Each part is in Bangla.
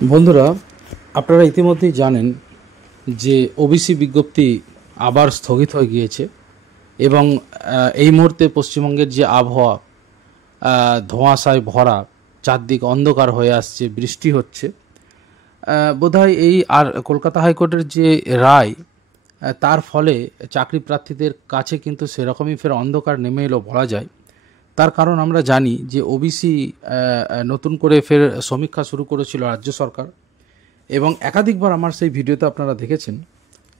বন্ধুরা, আপনারা ইতিমধ্যেই জানেন যে ওবিসি বিজ্ঞপ্তি আবার স্থগিত হয়ে গিয়েছে এবং এই মুহূর্তে পশ্চিমবঙ্গের যে আবহাওয়া ধোঁয়াশায় ভরা, চারদিক অন্ধকার হয়ে আসছে, বৃষ্টি হচ্ছে। বোধহয় এই আর কলকাতা হাইকোর্টের যে রায়, তার ফলে চাকরি প্রার্থীদের কাছে কিন্তু সেরকমই ফের অন্ধকার নেমে এলো বলা যায়। তার কারণ আমরা জানি যে ওবিসি নতুন করে ফের সমীক্ষা শুরু করেছিল রাজ্য সরকার, এবং একাধিকবার আমার সেই ভিডিওতে আপনারা দেখেছেন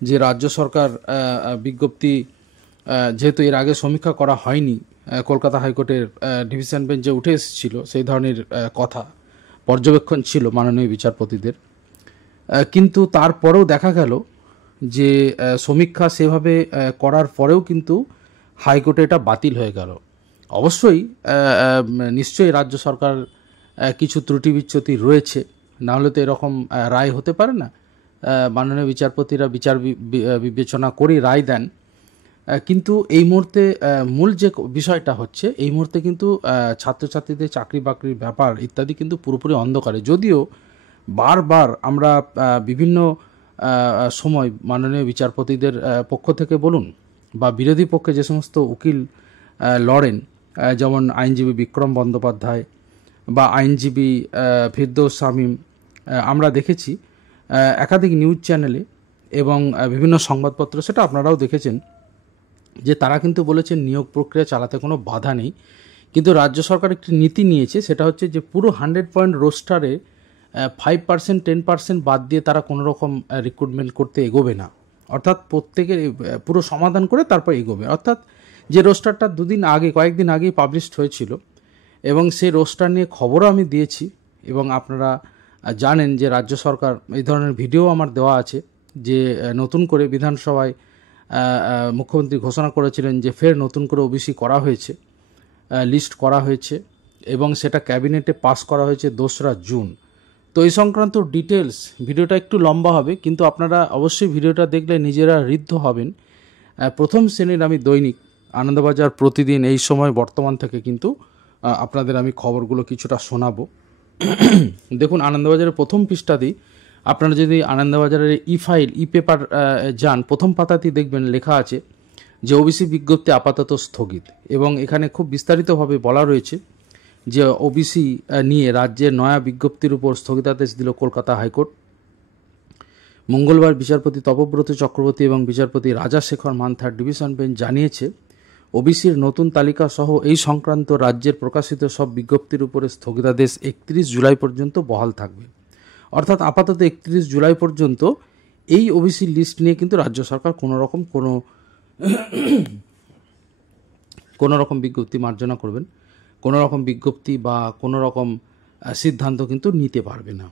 যে রাজ্য সরকার বিজ্ঞপ্তি, যেহেতু এর আগে সমীক্ষা করা হয়নি, কলকাতা হাইকোর্টের ডিভিশন বেঞ্চে উঠে এসেছিল সেই ধরনের কথা, পর্যবেক্ষণ ছিল মাননীয় বিচারপতিদের। কিন্তু তারপরেও দেখা গেল যে সমীক্ষা সেভাবে করার পরেও কিন্তু হাইকোর্টে এটা বাতিল হয়ে গেল। অবশ্যই নিশ্চয়ই রাজ্য সরকার কিছু ত্রুটি বিচ্যুতি রয়েছে, না হলে তো এরকম রায় হতে পারে না। মাননীয় বিচারপতিরা বিচার বিবেচনা করেই রায় দেন। কিন্তু এই মুহূর্তে মূল যে বিষয়টা হচ্ছে, এই মুহূর্তে কিন্তু ছাত্রছাত্রীদের চাকরি বাকরির ব্যাপার ইত্যাদি কিন্তু পুরোপুরি অন্ধকারে। যদিও বারবার আমরা বিভিন্ন সময় মাননীয় বিচারপতিদের পক্ষ থেকে বলুন বা বিরোধী পক্ষে যে সমস্ত উকিল লড়েন, যেমন আইনজীবী বিক্রম বন্দ্যোপাধ্যায় বা আইনজীবী ফিরদৌস শামীম, আমরা দেখেছি একাধিক নিউজ চ্যানেলে এবং বিভিন্ন সংবাদপত্র, সেটা আপনারাও দেখেছেন, যে তারা কিন্তু বলেছেন নিয়োগ প্রক্রিয়া চালাতে কোনো বাধা নেই। কিন্তু রাজ্য সরকার একটি নীতি নিয়েছে, সেটা হচ্ছে যে পুরো 100 পয়েন্ট রোস্টারে 5% 10% বাদ দিয়ে তারা কোনো রকম রিক্রুটমেন্ট করতে এগোবে না। অর্থাৎ প্রত্যেকের পুরো সমাধান করে তারপর এগোবে। অর্থাৎ যে রোস্টারটা কয়েকদিন আগেই পাবলিশড হয়েছিল, এবং সেই রোস্টার নিয়ে খবরও আমি দিয়েছি, এবং আপনারা জানেন যে রাজ্য সরকার এই ধরনের ভিডিও আমার দেওয়া আছে, যে নতুন করে বিধানসভায় মুখ্যমন্ত্রী ঘোষণা করেছিলেন যে ফের নতুন করে ওবিসি করা হয়েছে, লিস্ট করা হয়েছে, এবং সেটা ক্যাবিনেটে পাস করা হয়েছে 2রা জুন। তো এই সংক্রান্ত ডিটেলস, ভিডিওটা একটু লম্বা হবে, কিন্তু আপনারা অবশ্যই ভিডিওটা দেখলে নিজেরা ঋদ্ধ হবেন। প্রথম শ্রেণীর আমি দৈনিক আনন্দবাজার প্রতিদিন এই সময় বর্তমান থেকে কিন্তু আপনাদের আমি খবরগুলো কিছুটা শোনাবো। দেখুন, আনন্দবাজারের প্রথম পৃষ্ঠাতেই আপনারা যদি আনন্দবাজারের ই পেপার যান, প্রথম পাতাতেই দেখবেন লেখা আছে যে ওবিসি বিজ্ঞপ্তি আপাতত স্থগিত, এবং এখানে খুব বিস্তারিতভাবে বলা রয়েছে যে ওবিসি নিয়ে রাজ্যের নয়া বিজ্ঞপ্তির উপর স্থগিতাদেশ দিল কলকাতা হাইকোর্ট। মঙ্গলবার বিচারপতি তপব্রত চক্রবর্তী এবং বিচারপতি রাজাশেখর মান্থার ডিভিশন বেঞ্চ জানিয়েছে, ওবিসির নতুন তালিকা সহ এই সংক্রান্ত রাজ্যের প্রকাশিত সব বিজ্ঞপ্তির উপরে স্থগিতাদেশ 31 জুলাই পর্যন্ত বহাল থাকবে। অর্থাৎ আপাতত 31 জুলাই পর্যন্ত এই ওবিসি লিস্ট নিয়ে কিন্তু রাজ্য সরকার কোনো রকম বিজ্ঞপ্তি মার্জনা করবেন, কোনো রকম বিজ্ঞপ্তি বা কোনো রকম সিদ্ধান্ত কিন্তু নিতে পারবে না।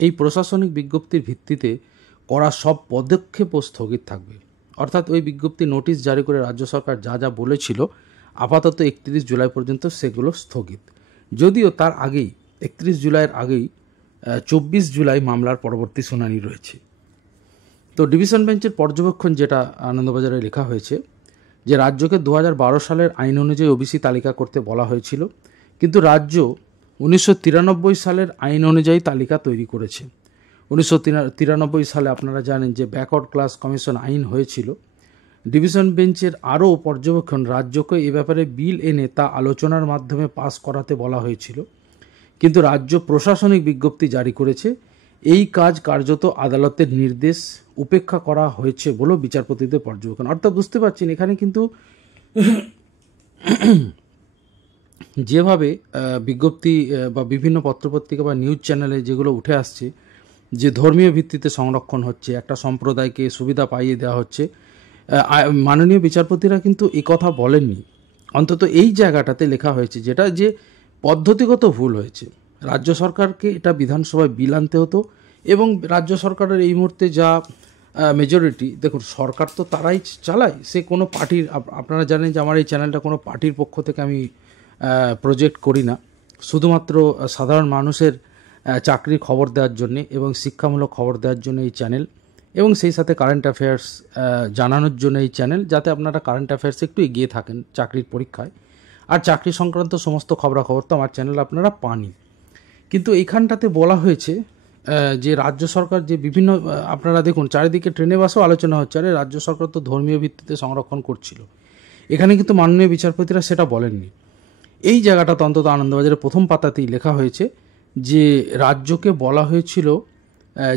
এই প্রশাসনিক বিজ্ঞপ্তির ভিত্তিতে করা সব পদক্ষেপও স্থগিত থাকবে। অর্থাৎ ওই বিজ্ঞপ্তি নোটিশ জারি করে রাজ্য সরকার যা যা বলেছিল আপাতত 31 জুলাই পর্যন্ত সেগুলো স্থগিত। যদিও তার আগেই 31 জুলাইয়ের আগেই 24 জুলাই মামলার পরবর্তী শুনানি রয়েছে। তো ডিভিশন বেঞ্চের পর্যবেক্ষণ যেটা আনন্দবাজারে লেখা হয়েছে, যে রাজ্যকে 2012 সালের আইন অনুযায়ী ওবিসি তালিকা করতে বলা হয়েছিল, কিন্তু রাজ্য 1993 সালের আইন অনুযায়ী তালিকা তৈরি করেছে। 1993 সালে আপনারা জানেন যে ব্যাকওয়ার্ড ক্লাস কমিশন আইন হয়েছিল। ডিভিশন বেঞ্চের আরও পর্যবেক্ষণ, রাজ্যকে এ ব্যাপারে বিল এনে তা আলোচনার মাধ্যমে পাস করাতে বলা হয়েছিল, কিন্তু রাজ্য প্রশাসনিক বিজ্ঞপ্তি জারি করেছে। এই কাজ কার্যত আদালতের নির্দেশ উপেক্ষা করা হয়েছে বলেও বিচারপতিদের পর্যবেক্ষণ। অর্থাৎ বুঝতে পারছেন, এখানে কিন্তু যেভাবে বিজ্ঞপ্তি বা বিভিন্ন পত্রপত্রিকা বা নিউজ চ্যানেলে যেগুলো উঠে আসছে যে ধর্মীয় ভিত্তিতে সংরক্ষণ হচ্ছে, একটা সম্প্রদায়কে সুবিধা পাইয়ে দেওয়া হচ্ছে, মাননীয় বিচারপতিরা কিন্তু এই কথা বলেননি। অন্তত এই জায়গাটাতে লেখা হয়েছে যেটা, যে পদ্ধতিগত ভুল হয়েছে। রাজ্য সরকারকে এটা বিধানসভায় বিল আনতে হতো, এবং রাজ্য সরকারের এই মুহূর্তে যা মেজরিটি, দেখুন সরকার তো তারাই চালায়, সে কোনো পার্টির, আপনারা জানেন যে আমার এই চ্যানেলটা কোনো পার্টির পক্ষ থেকে আমি প্রজেক্ট করি না, শুধুমাত্র সাধারণ মানুষের চাকরির খবর দেওয়ার জন্যে এবং শিক্ষামূলক খবর দেওয়ার জন্য এই চ্যানেল, এবং সেই সাথে কারেন্ট অ্যাফেয়ার্স জানানোর জন্য এই চ্যানেল, যাতে আপনারা কারেন্ট অ্যাফেয়ার্সে একটু এগিয়ে থাকেন চাকরির পরীক্ষায়। আর চাকরি সংক্রান্ত সমস্ত খবরাখবর তো আমার চ্যানেল আপনারা পানই। কিন্তু এইখানটাতে বলা হয়েছে যে রাজ্য সরকার যে বিভিন্ন আপনারা দেখুন চারিদিকে ট্রেনে বাসেও আলোচনা হচ্ছে, আরে রাজ্য সরকার তো ধর্মীয় ভিত্তিতে সংরক্ষণ করছিল। এখানে কিন্তু মাননীয় বিচারপতিরা সেটা বলেননি। এই জায়গাটা অন্তত আনন্দবাজারের প্রথম পাতাতেই লেখা হয়েছে যে রাজ্যকে বলা হয়েছিল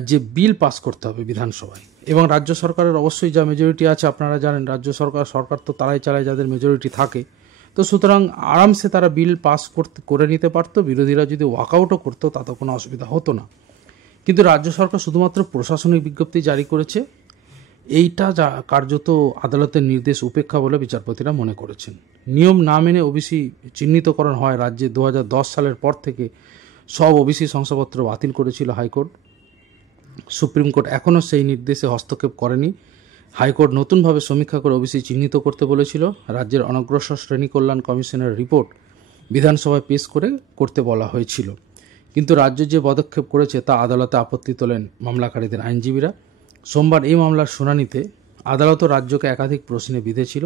যে বিল পাস করতে হবে বিধানসভায়, এবং রাজ্য সরকারের অবশ্যই যা মেজরিটি আছে আপনারা জানেন, রাজ্য সরকার তো তারাই চালায় যাদের মেজরিটি থাকে, তো সুতরাং আরামসে তারা বিল পাস করে নিতে পারতো, বিরোধীরা যদি ওয়াকআউটও করতো তাতে কোনো অসুবিধা হতো না। কিন্তু রাজ্য সরকার শুধুমাত্র প্রশাসনিক বিজ্ঞপ্তি জারি করেছে, এইটা যা কার্যত আদালতের নির্দেশ উপেক্ষা বলে বিচারপতিরা মনে করেছেন। নিয়ম না মেনে ওবিসি চিহ্নিতকরণ হয় রাজ্যে 2010 সালের পর থেকে সব ওবিসি শংসাপত্র বাতিল করেছিল হাইকোর্ট। সুপ্রিম কোর্ট এখনও সেই নির্দেশে হস্তক্ষেপ করেনি। হাইকোর্ট নতুনভাবে সমীক্ষা করে ওবিসি চিহ্নিত করতে বলেছিল। রাজ্যের অনগ্রসর শ্রেণী কল্যাণ কমিশনের রিপোর্ট বিধানসভায় পেশ করতে বলা হয়েছিল, কিন্তু রাজ্য যে পদক্ষেপ করেছে তা আদালতে আপত্তি তোলেন মামলাকারীদের আইনজীবীরা। সোমবার এই মামলার শুনানিতে আদালতও রাজ্যকে একাধিক প্রশ্নে বিঁধেছিল,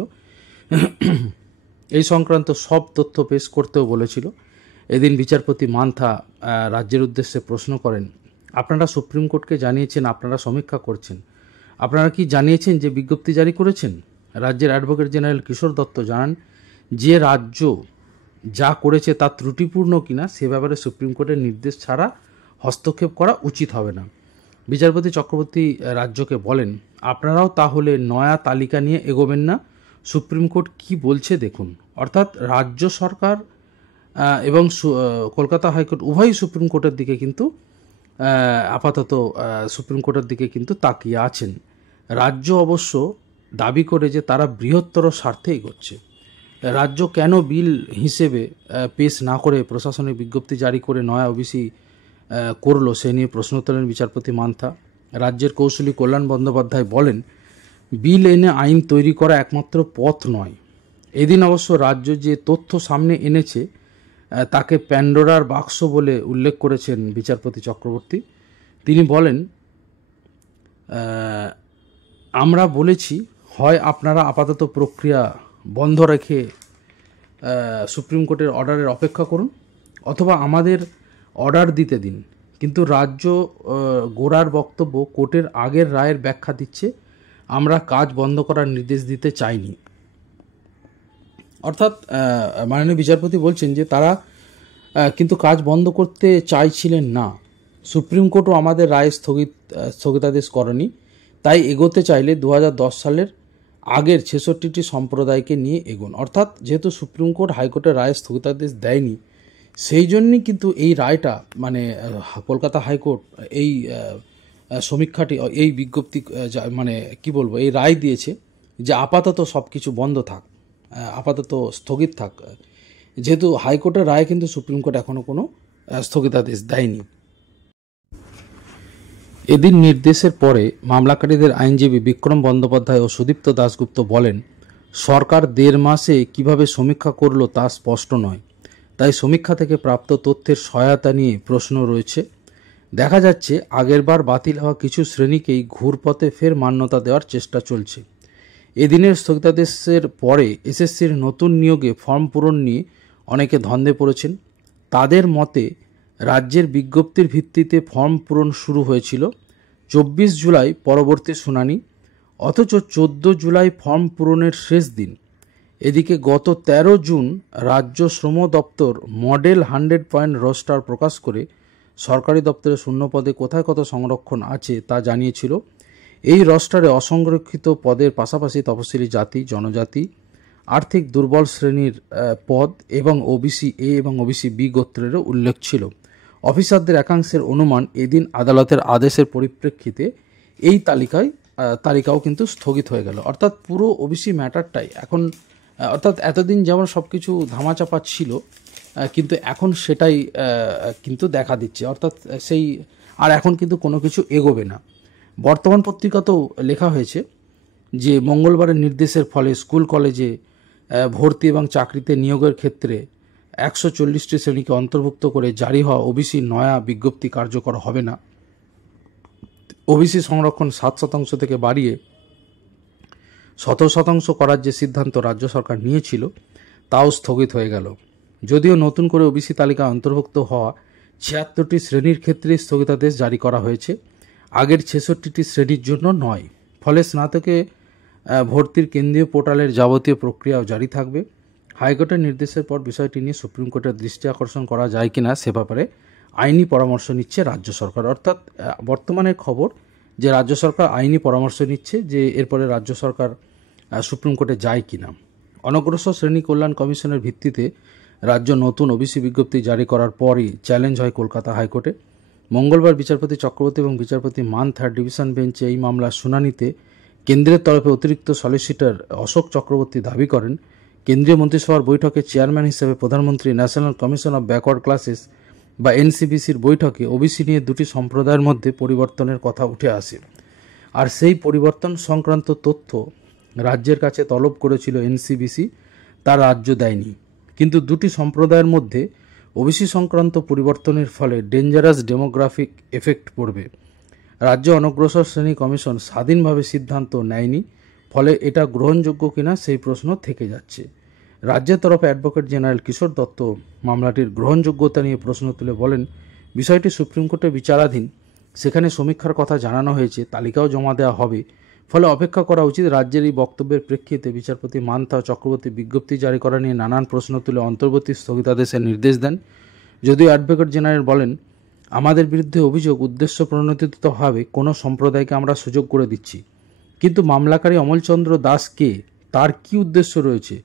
এই সংক্রান্ত সব তথ্য পেশ করতেও বলেছিল। এদিন বিচারপতি মান্থা রাজ্যের উদ্দেশ্যে প্রশ্ন করেন, আপনারা সুপ্রিম কোর্টকে জানিয়েছেন আপনারা সমীক্ষা করছেন, আপনারা কি জানিয়েছেন যে বিজ্ঞপ্তি জারি করেছেন? রাজ্যের অ্যাডভোকেট জেনারেল কিশোর দত্ত জানান যে রাজ্য যা করেছে তা ত্রুটিপূর্ণ কিনা সে ব্যাপারে সুপ্রিম কোর্টের নির্দেশ ছাড়া হস্তক্ষেপ করা উচিত হবে না। বিচারপতি চক্রবর্তী রাজ্যকে বলেন, আপনারাও তাহলে নয়া তালিকা নিয়ে এগোবেন না, সুপ্রিম কোর্ট কি বলছে দেখুন। অর্থাৎ রাজ্য সরকার এবং কলকাতা হাইকোর্ট উভয়ই সুপ্রিম কোর্টের দিকে কিন্তু আপাতত সুপ্রিম কোর্টের দিকে কিন্তু তাকিয়ে আছেন। রাজ্য অবশ্য দাবি করে যে তারা বৃহত্তর স্বার্থে এগোচ্ছে। রাজ্য কেন বিল হিসেবে পেশ না করে প্রশাসনিক বিজ্ঞপ্তি জারি করে নয়া ওবিসি করলো সে নিয়ে প্রশ্ন তোলেন বিচারপতি মান্থা। রাজ্যের কৌশলী কল্যাণ বন্দ্যোপাধ্যায় বলেন, বিল এনে আইন তৈরি করা একমাত্র পথ নয়। এদিন অবশ্য রাজ্য যে তথ্য সামনে এনেছে তাকে প্যান্ডোরার বাক্স বলে উল্লেখ করেছেন বিচারপতি চক্রবর্তী। তিনি বলেন, আমরা বলেছি হয় আপনারা আপাতত প্রক্রিয়া বন্ধ রেখে সুপ্রিম কোর্টের অর্ডারের অপেক্ষা করুন, অথবা আমাদের অর্ডার দিতে দিন। কিন্তু রাজ্য গোড়ার বক্তব্য কোর্টের আগের রায়ের ব্যাখ্যা দিচ্ছে, আমরা কাজ বন্ধ করার নির্দেশ দিতে চাইনি। অর্থাৎ মাননীয় বিচারপতি বলছেন যে তারা কিন্তু কাজ বন্ধ করতে চাইছিলেন না। সুপ্রিম কোর্টও আমাদের রায় স্থগিতাদেশ করেনি, তাই এগোতে চাইলে 2010 সালের আগের 66টি সম্প্রদায়কে নিয়ে এগোন। অর্থাৎ যেহেতু সুপ্রিম কোর্ট হাইকোর্টের রায় স্থগিতাদেশ দেয়নি, সেই জন্যই কিন্তু এই রায়টা মানে কলকাতা হাইকোর্ট এই সমীক্ষাটি এই বিজ্ঞপ্তি মানে কি বলবো এই রায় দিয়েছে যে আপাতত সব কিছু বন্ধ থাক, আপাতত স্থগিত থাক, যেহেতু হাইকোর্টের রায় কিন্তু সুপ্রিম কোর্ট এখনও কোনো স্থগিতাদেশ দেয়নি। এদিন নির্দেশের পরে মামলাকারীদের আইনজীবী বিক্রম বন্দ্যোপাধ্যায় ও সুদীপ্ত দাশগুপ্ত বলেন, সরকার 1.5 মাসে কিভাবে সমীক্ষা করলো তা স্পষ্ট নয়, তাই সমীক্ষা থেকে প্রাপ্ত তথ্যের সহায়তা নিয়ে প্রশ্ন রয়েছে। দেখা যাচ্ছে আগেরবার বাতিল হওয়া কিছু শ্রেণীকেই ঘুরপথে ফের মান্যতা দেওয়ার চেষ্টা চলছে। এদিনের স্থগিতাদেশের পরে এসএসসির নতুন নিয়োগে ফর্ম পূরণ নিয়ে অনেকে ধন্দে পড়েছেন। তাদের মতে রাজ্যের বিজ্ঞপ্তির ভিত্তিতে ফর্ম পূরণ শুরু হয়েছিল, 24 জুলাই পরবর্তী শুনানি, অথচ 14 জুলাই ফর্ম পূরণের শেষ দিন। এদিকে গত 13 জুন রাজ্য শ্রম দপ্তর মডেল 100 পয়েন্ট রোস্টার প্রকাশ করে সরকারি দপ্তরে শূন্য পদে কোথায় কত সংরক্ষণ আছে তা জানিয়েছিল। এই রোস্টারে অসংরক্ষিত পদের পাশাপাশি তফসিলি জাতি, জনজাতি, আর্থিক দুর্বল শ্রেণীর পদ এবং ওবিসি এ এবং ওবিসি বি গোত্রেরও উল্লেখ ছিল। অফিসারদের একাংশের অনুমান এদিন আদালতের আদেশের পরিপ্রেক্ষিতে এই তালিকাও কিন্তু স্থগিত হয়ে গেল। অর্থাৎ পুরো ওবিসি ম্যাটারটাই এখন, অর্থাৎ এতদিন যেমন সব কিছু ধামাচাপা ছিল, কিন্তু এখন সেটাই কিন্তু দেখা দিচ্ছে। অর্থাৎ সেই আর এখন কিন্তু কোনো কিছু এগোবে না। বর্তমান পত্রিকাতেও লেখা হয়েছে যে মঙ্গলবারের নির্দেশের ফলে স্কুল কলেজে ভর্তি এবং চাকরিতে নিয়োগের ক্ষেত্রে 140টি শ্রেণীকে অন্তর্ভুক্ত করে জারি হওয়া ওবিসি নয়া বিজ্ঞপ্তি কার্যকর হবে না। ওবিসি সংরক্ষণ 7% থেকে বাড়িয়ে 17% করার যে সিদ্ধান্ত রাজ্য সরকার নিয়েছিল তাও স্থগিত হয়ে গেল। যদিও নতুন করে ওবিসি তালিকায় অন্তর্ভুক্ত হওয়া 76টি শ্রেণীর ক্ষেত্রে স্থগিতাদেশ জারি করা হয়েছে, আগের 66টি শ্রেণীর জন্য নয়। ফলে স্নাতকে ভর্তির কেন্দ্রীয় পোর্টালের যাবতীয় প্রক্রিয়াও জারি থাকবে। হাইকোর্টের নির্দেশের পর বিষয়টি নিয়ে সুপ্রিম কোর্টের দৃষ্টি আকর্ষণ করা যায় কিনা সে ব্যাপারে আইনি পরামর্শ নিচ্ছে রাজ্য সরকার। অর্থাৎ বর্তমানের খবর যে রাজ্য সরকার আইনি পরামর্শ নিচ্ছে যে এরপরে রাজ্য সরকার সুপ্রিম কোর্টে যায় কিনা। অনগ্রসর শ্রেণী কল্যাণ কমিশনের ভিত্তিতে রাজ্য নতুন ওবিসি বিজ্ঞপ্তি জারি করার পরই চ্যালেঞ্জ হয় কলকাতা হাইকোর্টে। মঙ্গলবার বিচারপতি চক্রবর্তী এবং বিচারপতি মান থার্ড ডিভিশন বেঞ্চে এই মামলার শুনানিতে কেন্দ্রের তরফে অতিরিক্ত সলিসিটর অশোক চক্রবর্তী দাবি করেন, কেন্দ্রীয় মন্ত্রিসভার বৈঠকে চেয়ারম্যান হিসেবে প্রধানমন্ত্রী national commission of backward classes বা এনসিবিসির বৈঠকে ওবিসি নিয়ে দুটি সম্প্রদায়ের মধ্যে পরিবর্তনের কথা উঠে আসে, আর সেই পরিবর্তন সংক্রান্ত তথ্য রাজ্যের কাছে তলব করেছিল এনসিবিসি, তা রাজ্য দেয়নি। কিন্তু দুটি সম্প্রদায়ের মধ্যে ওবিসি সংক্রান্ত পরিবর্তনের ফলে ডেঞ্জারাস ডেমোগ্রাফিক এফেক্ট পড়বে। রাজ্য অনগ্রসর শ্রেণী কমিশন স্বাধীনভাবে সিদ্ধান্ত নেয়নি, ফলে এটা গ্রহণযোগ্য কিনা সেই প্রশ্ন থেকে যাচ্ছে। রাজ্যের তরফে অ্যাডভোকেট জেনারেল কিশোর দত্ত মামলাটির গ্রহণযোগ্যতা নিয়ে প্রশ্ন তুলে বলেন, বিষয়টি সুপ্রিম কোর্টে বিচারাধীন, সেখানে সমীক্ষার কথা জানানো হয়েছে, তালিকাও জমা দেওয়া হবে, ফলে অপেক্ষা করা উচিত। রাজ্যের এই বক্তব্যের প্রেক্ষিতে বিচারপতি মান্থা চক্রবর্তী বিজ্ঞপ্তি জারি করা নিয়ে নানান প্রশ্ন তুলে অন্তর্বর্তী স্থগিতাদেশের নির্দেশ দেন। যদিও অ্যাডভোকেট জেনারেল বলেন, আমাদের বিরুদ্ধে অভিযোগ উদ্দেশ্য প্রণোদিতভাবে কোনো সম্প্রদায়কে আমরা সুযোগ করে দিচ্ছি, কিন্তু মামলাকারী অমলচন্দ্র দাস কে, তার কি উদ্দেশ্য রয়েছে?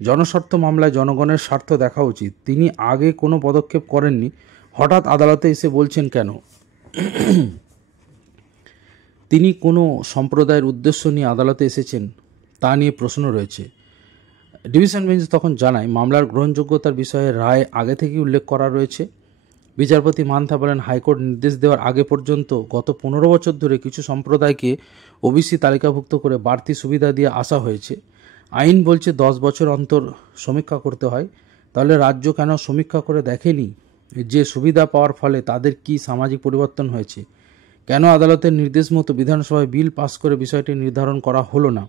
জনস্বার্থ মামলায় জনগণের স্বার্থ দেখা উচিত। তিনি আগে কোনো পদক্ষেপ করেননি, হঠাৎ আদালতে এসে বলছেন কেন? তিনি কোনো সম্প্রদায়ের উদ্দেশ্য নিয়ে আদালতে এসেছেন তা নিয়ে প্রশ্ন রয়েছে। ডিভিশন বেঞ্চ তখন জানায়, মামলার গ্রহণযোগ্যতার বিষয়ে রায় আগে থেকেই উল্লেখ করা রয়েছে। বিচারপতি মান্থা বলেন, হাইকোর্ট নির্দেশ দেওয়ার আগে পর্যন্ত গত 15 বছর ধরে কিছু সম্প্রদায়কে ওবিসি তালিকাভুক্ত করে বাড়তি সুবিধা দিয়ে আসা হয়েছে। আইন বলছে 10 বছর অন্তর সমীক্ষা করতে হয়, তাহলে রাজ্য কেন সমীক্ষা করে দেখেনি যে সুবিধা পাওয়ার ফলে তাদের কি সামাজিক পরিবর্তন হয়েছে? কেন আদালতের নির্দেশ মতো বিধানসভায় বিল পাস করে বিষয়টি নির্ধারণ করা হলো না?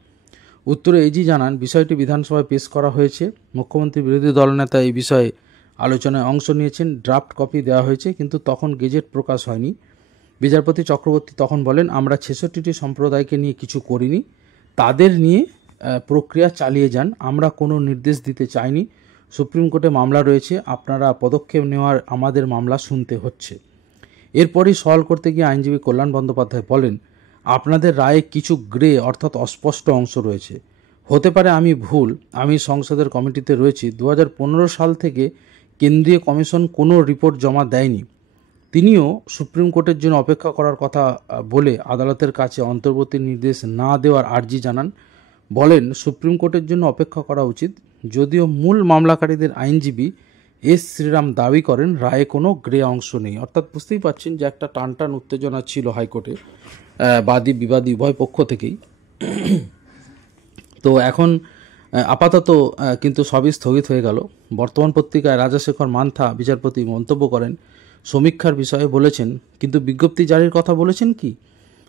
উত্তরে এজি জানান, বিষয়টি বিধানসভায় পেশ করা হয়েছে, মুখ্যমন্ত্রী বিরোধী দলনেতা এই বিষয়ে আলোচনায় অংশ নিয়েছেন, ড্রাফট কপি দেওয়া হয়েছে, কিন্তু তখন গেজেট প্রকাশ হয়নি। বিচারপতি চক্রবর্তী তখন বলেন, আমরা 66টি সম্প্রদায়কে নিয়ে কিছু করিনি, তাদের নিয়ে প্রক্রিয়া চালিয়ে যান, আমরা কোনো নির্দেশ দিতে চাইনি। সুপ্রিম কোর্টে মামলা রয়েছে, আপনারা পদক্ষেপ নেওয়ার আমাদের মামলা শুনতে হচ্ছে। এরপরই সওয়াল করতে গিয়ে আইনজীবী কল্যাণ বন্দ্যোপাধ্যায় বলেন, আপনাদের রায়ে কিছু গ্রে অর্থাৎ অস্পষ্ট অংশ রয়েছে। হতে পারে আমি ভুল, আমি সংসদের কমিটিতে রয়েছি। 2015 সাল থেকে কেন্দ্রীয় কমিশন কোনো রিপোর্ট জমা দেয়নি। তিনিও সুপ্রিম কোর্টের জন্য অপেক্ষা করার কথা বলে আদালতের কাছে অন্তর্বর্তী নির্দেশ না দেওয়ার আর্জি জানান। বলেন, সুপ্রিম কোর্টের জন্য অপেক্ষা করা উচিত। যদিও মূল মামলাকারীদের আইনজীবী এস শ্রীরাম দাবি করেন, রায়ে কোনো গ্রে অংশ নেই। অর্থাৎ বুঝতেই পারছেন যে একটা টানটান উত্তেজনা ছিল হাইকোর্টে, বাদী বিবাদী উভয় পক্ষ থেকেই। তো এখন আপাতত কিন্তু সবই স্থগিত হয়ে গেল। বর্তমান পত্রিকায় রাজাশেখর মান্থা বিচারপতি মন্তব্য করেন, সমীক্ষার বিষয়ে বলেছেন, কিন্তু বিজ্ঞপ্তি জারির কথা বলেছেন কি?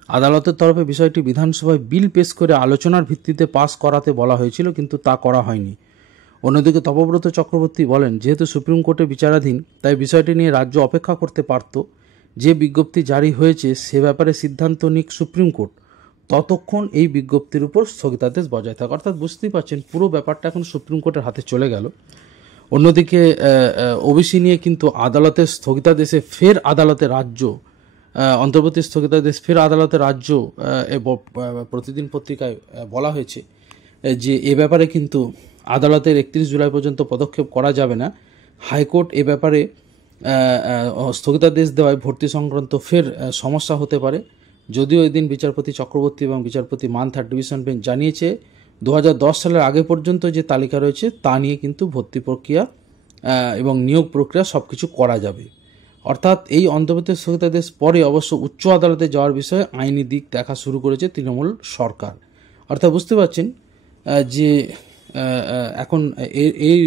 আদালতের তরফে বিষয়টি বিধানসভায় বিল পেশ করে আলোচনার ভিত্তিতে পাস করাতে বলা হয়েছিল, কিন্তু তা করা হয়নি। অন্যদিকে তপব্রত চক্রবর্তী বলেন, যেহেতু সুপ্রিম কোর্টে বিচারাধীন, তাই বিষয়টি নিয়ে রাজ্য অপেক্ষা করতে পারত। যে বিজ্ঞপ্তি জারি হয়েছে সে ব্যাপারে সিদ্ধান্ত নিক সুপ্রিম কোর্ট, ততক্ষণ এই বিজ্ঞপ্তির উপর স্থগিতাদেশ বজায় থাকে। অর্থাৎ বুঝতেই পারছেন পুরো ব্যাপারটা এখন সুপ্রিম কোর্টের হাতে চলে গেল। অন্যদিকে ওবিসি নিয়ে কিন্তু আদালতের স্থগিতাদেশে ফের আদালতে রাজ্য, অন্তর্বর্তী স্থগিতাদেশ ফের আদালতে রাজ্য, প্রতিদিন পত্রিকায় বলা হয়েছে যে এ ব্যাপারে কিন্তু আদালতের 31 জুলাই পর্যন্ত পদক্ষেপ করা যাবে না। হাইকোর্ট এ ব্যাপারে স্থগিতাদেশ দেওয়ায় ভর্তি সংক্রান্ত ফের সমস্যা হতে পারে। যদিও এদিন বিচারপতি চক্রবর্তী এবং বিচারপতি মান থার্ড ডিভিশন বেঞ্চ জানিয়েছে 2010 সালের আগে পর্যন্ত যে তালিকা রয়েছে তা নিয়ে কিন্তু ভর্তি প্রক্রিয়া এবং নিয়োগ প্রক্রিয়া সব কিছু করা যাবে। অর্থাৎ এই অন্তর্বর্তী স্থগিতাদেশ পরে অবশ্য উচ্চ আদালতে যাওয়ার বিষয়ে আইনি দিক দেখা শুরু করেছে তৃণমূল সরকার। অর্থাৎ বুঝতে পারছেন যে এখন এই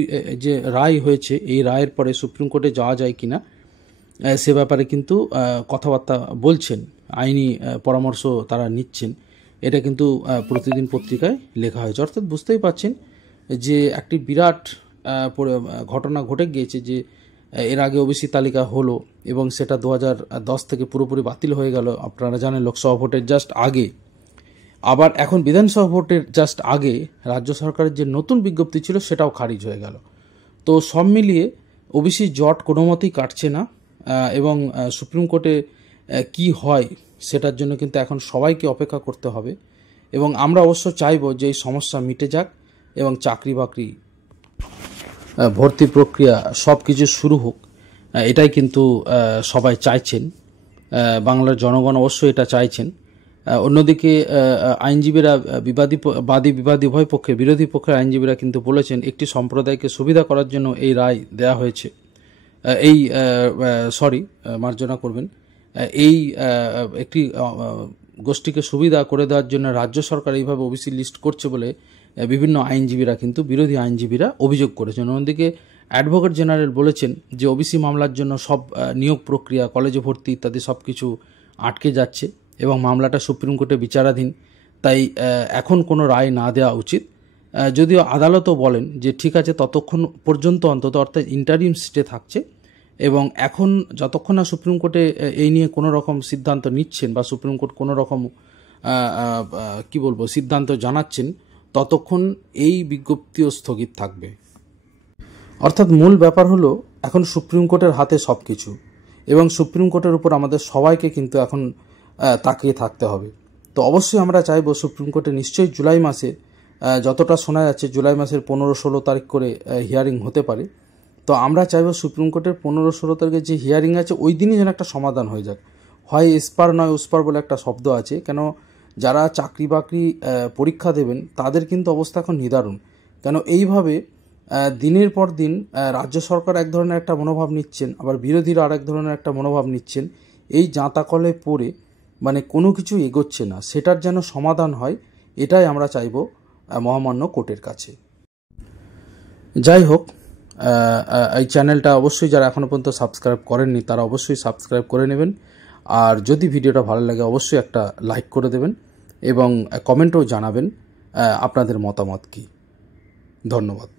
যে রায় হয়েছে, এই রায়ের পরে সুপ্রিম কোর্টে যাওয়া যায় কিনা সে ব্যাপারে কিন্তু কথাবার্তা বলছেন, আইনি পরামর্শ তারা নিচ্ছেন। এটা কিন্তু প্রতিদিন পত্রিকায় লেখা হয়েছে। অর্থাৎ বুঝতেই পারছেন যে একটি বিরাট ঘটনা ঘটে গিয়েছে, যে এর আগে ওবিসি তালিকা হলো এবং সেটা 2010 থেকে পুরোপুরি বাতিল হয়ে গেল আপনারা জানেন লোকসভা ভোটের জাস্ট আগে। আবার এখন বিধানসভা ভোটের জাস্ট আগে রাজ্য সরকারের যে নতুন বিজ্ঞপ্তি ছিল সেটাও খারিজ হয়ে গেল। তো সব মিলিয়ে ওবিসি জট কোনো মতেই কাটছে না এবং সুপ্রিম কোর্টে কি হয় সেটার জন্য কিন্তু এখন সবাইকে অপেক্ষা করতে হবে এবং আমরা অবশ্য চাইব যে এই সমস্যা মিটে যাক এবং চাকরি বাকরি ভর্তি প্রক্রিয়া সব কিছু শুরু হোক, এটাই কিন্তু সবাই চাইছেন। বাংলার জনগণ অবশ্যই এটা চাইছেন। অন্যদিকে আইনজীবীরা বিবাদী উভয় পক্ষে বিরোধী পক্ষের আইনজীবীরা কিন্তু বলেছেন একটি সম্প্রদায়কে সুবিধা করার জন্য এই রায় দেয়া হয়েছে। মার্জনা করবেন, এই একটি গোষ্ঠীকে সুবিধা করে দেওয়ার জন্য রাজ্য সরকার এইভাবে ওবিসি লিস্ট করছে বলে বিভিন্ন আইনজীবীরা কিন্তু বিরোধী আইনজীবীরা অভিযোগ করেছেন। অন্যদিকে অ্যাডভোকেট জেনারেল বলেছেন যে ওবিসি মামলার জন্য সব নিয়োগ প্রক্রিয়া, কলেজে ভর্তি ইত্যাদি সব কিছু আটকে যাচ্ছে এবং মামলাটা সুপ্রিম কোর্টে বিচারাধীন, তাই এখন কোনো রায় না দেওয়া উচিত। যদিও আদালতও বলেন যে ঠিক আছে ততক্ষণ পর্যন্ত অন্তত, অর্থাৎ ইন্টারিম স্টে থাকছে এবং এখন যতক্ষণ না সুপ্রিম কোর্টে এই নিয়ে কোনো রকম সিদ্ধান্ত নিচ্ছেন বা সুপ্রিম কোর্ট কোনো রকম সিদ্ধান্ত জানাচ্ছেন ততক্ষণ এই বিজ্ঞপ্তিও স্থগিত থাকবে। অর্থাৎ মূল ব্যাপার হলো এখন সুপ্রিম কোর্টের হাতে সব কিছু এবং সুপ্রিম কোর্টের উপর আমাদের সবাইকে কিন্তু এখন তাকিয়ে থাকতে হবে। তো অবশ্যই আমরা চাইব সুপ্রিম কোর্টে নিশ্চয়ই জুলাই মাসে, যতটা শোনা যাচ্ছে জুলাই মাসের 15-16 তারিখ করে হিয়ারিং হতে পারে। তো আমরা চাইব সুপ্রিম কোর্টের 15-16 তারিখে যে হিয়ারিং আছে ওই দিনই যেন একটা সমাধান হয়ে যাক। হয় এসপার নয় ওসপার বলে একটা শব্দ আছে, কেন যারা চাকরি বাকরি পরীক্ষা দেবেন তাদের কিন্তু অবস্থা এখন নিদারুণ। কেন এইভাবে দিনের পর দিন রাজ্য সরকার এক ধরনের একটা মনোভাব নিচ্ছেন, আবার বিরোধীরা আরেক ধরনের একটা মনোভাব নিচ্ছেন। এই জাঁতাকলে পড়ে মানে কোনো কিছু এগোচ্ছে না, সেটার যেন সমাধান হয় এটাই আমরা চাইব মহামান্য কোর্টের কাছে। যাই হোক, এই চ্যানেলটা অবশ্যই যারা এখনও পর্যন্ত সাবস্ক্রাইব করেননি তারা অবশ্যই সাবস্ক্রাইব করে নেবেন, আর যদি ভিডিওটা ভালো লাগে অবশ্যই একটা লাইক করে দেবেন এবং কমেন্টও জানাবেন আপনাদের মতামত কী। ধন্যবাদ।